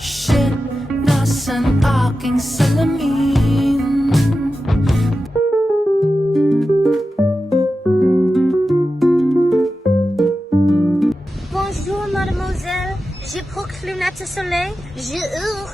Shit, nasan aking salamin? Bonjour mademoiselle, j'ai pris lunettes de soleil, j'ai eu.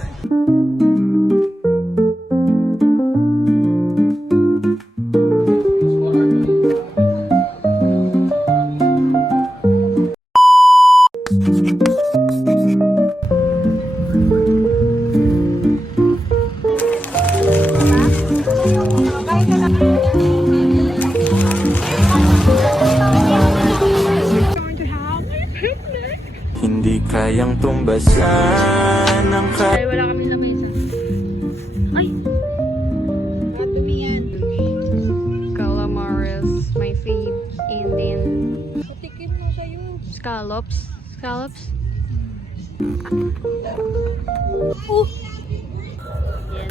Hindi kayang tumbasan ng Ay, wala kami sa mesa. Ay! Calamares, my fave. And then... Patikin mo kayo. Scallops. Scallops. Yan.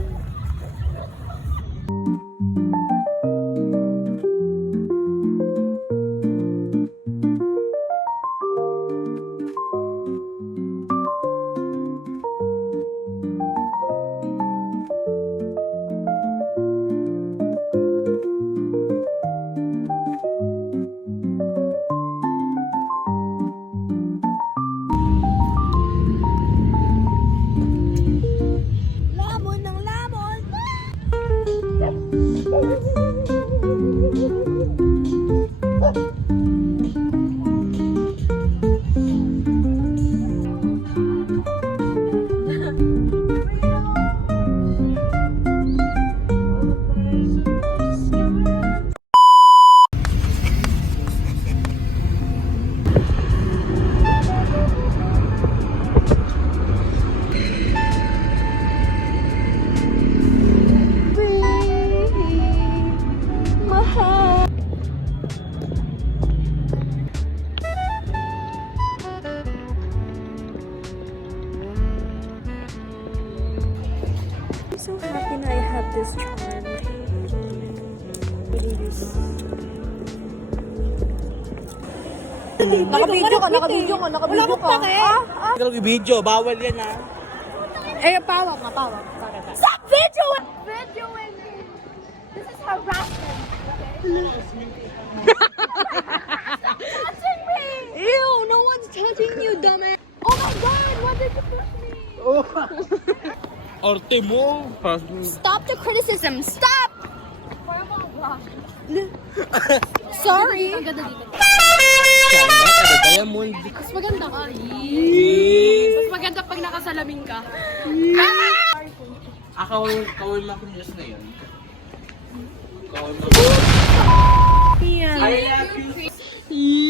I'm so happy that I have this charm. Naka-video ka. Video, bawal yan ha. Eh, pawak nga. Stop videoing! Videoing me! This is harassment. Stop touching me! Ew, no one's touching you, dumbass. Oh my god, why did you push me? Orte mo. Stop the criticism. Stop! Sorry. Sana, diamond. Mas maganda ka. Mas maganda pag nakasalamin ka. Kawin mo ako news na yun. Kawin mo. I love you.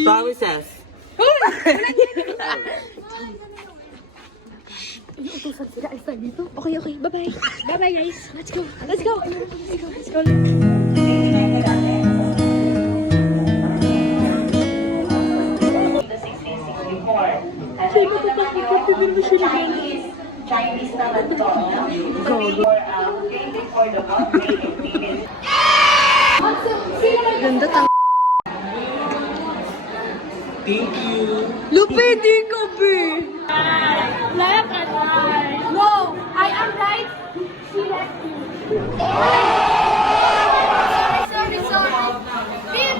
Promises. Utusan sila. Ay, dito. Okay. Bye-bye. Bye-bye, guys. Let's go. Chinese naman to, no? For the outbreak in previous. Ganda tang... Thank you. Lupi, di ka, be! Left and right. No, I am right. She left me. Sorry.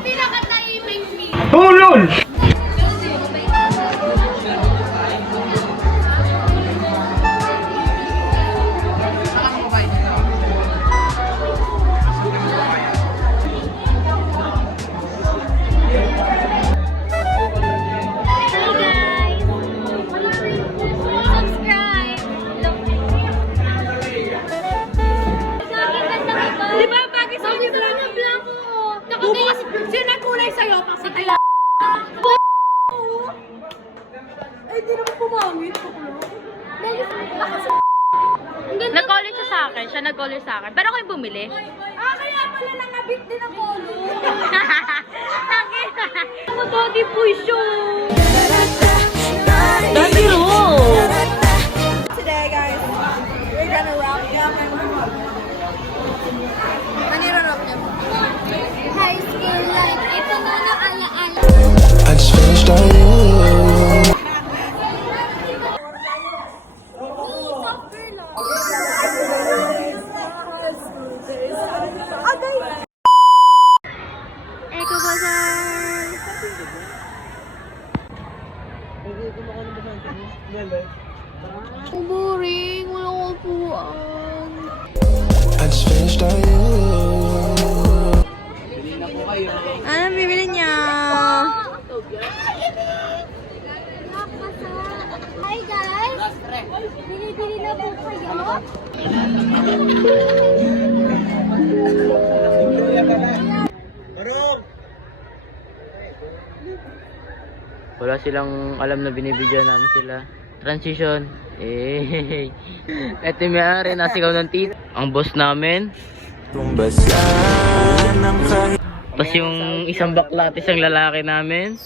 Pinaka-timing me. Tulol! kayo, pasitay. Ay, di naman pumangit. Nag-collar siya sa akin. Siya nag-collar sa akin. Pero ako yung bumili. Kaya pala nakabit din ang polo. Dati po siya. Dati ro. Today, guys, we're gonna rock you. Ano yung rock niya? High school life. Ito na na ala-ala. I just finished on you. Eco Bazaar. Boring. Wala ko upuan. I just finished on you. Anong bibili niya? Hi guys! Bili-bili na po kayo? Wala silang alam na binibidyoan namin sila. Transition. Eh. Ito yung may-ari, nasigaw ng tit. Ang boss namin. Tumbasan ng kahit Tapos yung isang bakla at isang lalaki namin.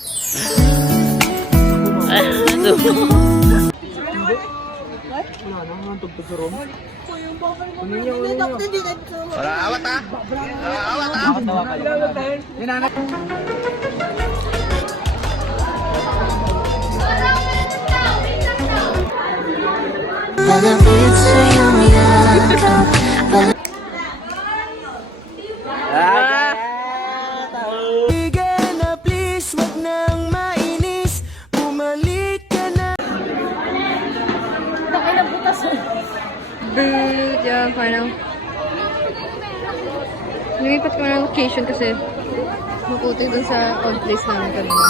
Bigyan na please, wag nang mainis. Bumalik ka na. Diyan, parang lumipat ko ng location kasi maputi dun sa old place namin kanina.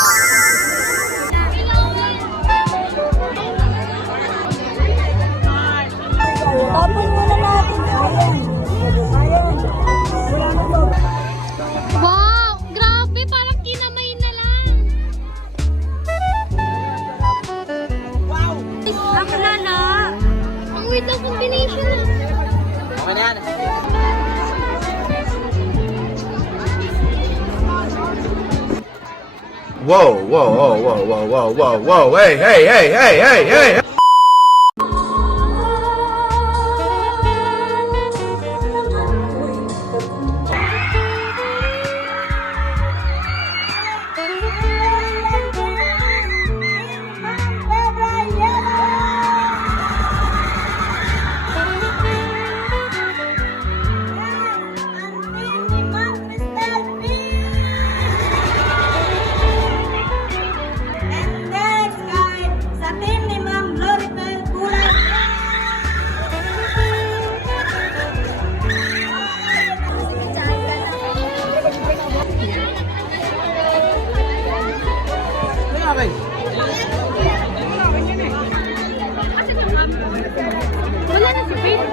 Wow! Grabe! Parang kinamay na lang! Wow! Ang lala! Ang weird ng combination ah! Okay na yan. Whoa, whoa, whoa, whoa, whoa, whoa, whoa, whoa, hey, hey, hey, hey, hey, hey. Wala na si Faith.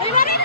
Ay, marin!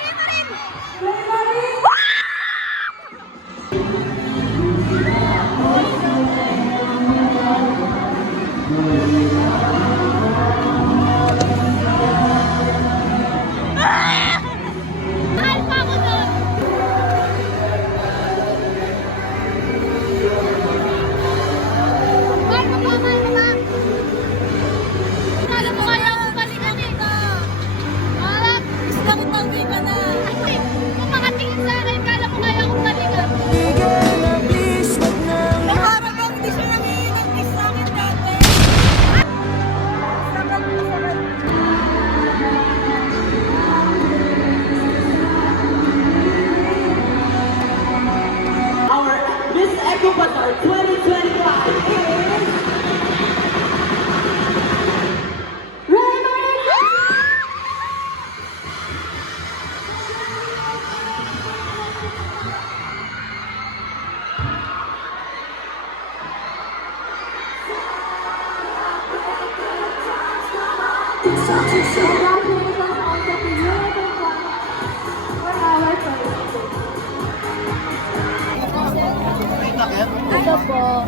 na po.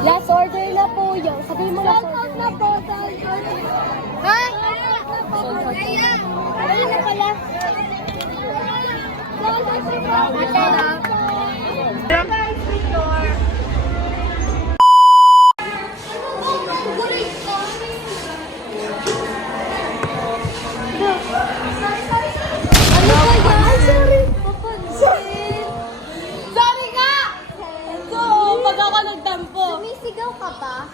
Last order na po yun. Sabihin mo last order na po. Ha? Ayun na pala. Ano ba yan? Sorry. Papansin. Sorry nga! Ito, pag ako nagtampo. Sumisigaw ka ba?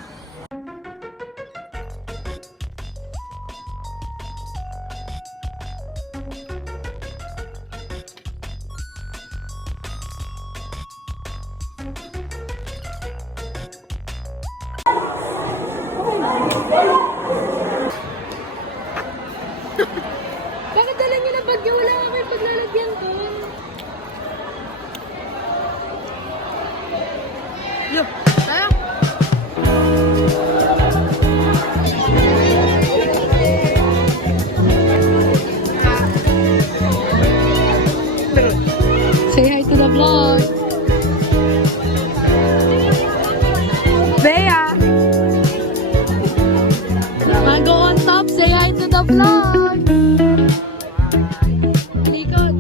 Bakit dala niyo na bagyo? Wala nga kayo paglalagyan doon. Say hi to the vlog. Bea! Mango on top, say hi to the vlog. Likod.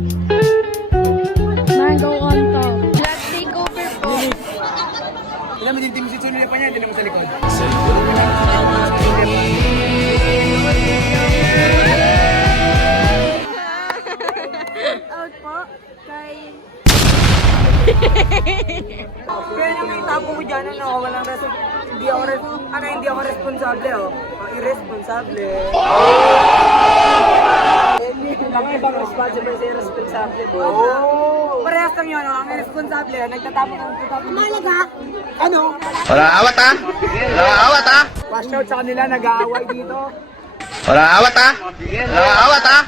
Mango on top. Let's take over po. Ilan mo din si Chunula pa niya, hindi naman sa likod. Out po kay... Kaya yung itapo mo dyan, walang hindi ako responsable, irresponsable. Ang ibang responsible sa irresponsable. Parehas lang yun, ang irresponsable, nagtatapon ng tutapon. Malaga? Ano? Wala awat ha? Wala awat ha? Wash out sa kanila, nag-aaway dito. Wala awat ha? Wala awat ha?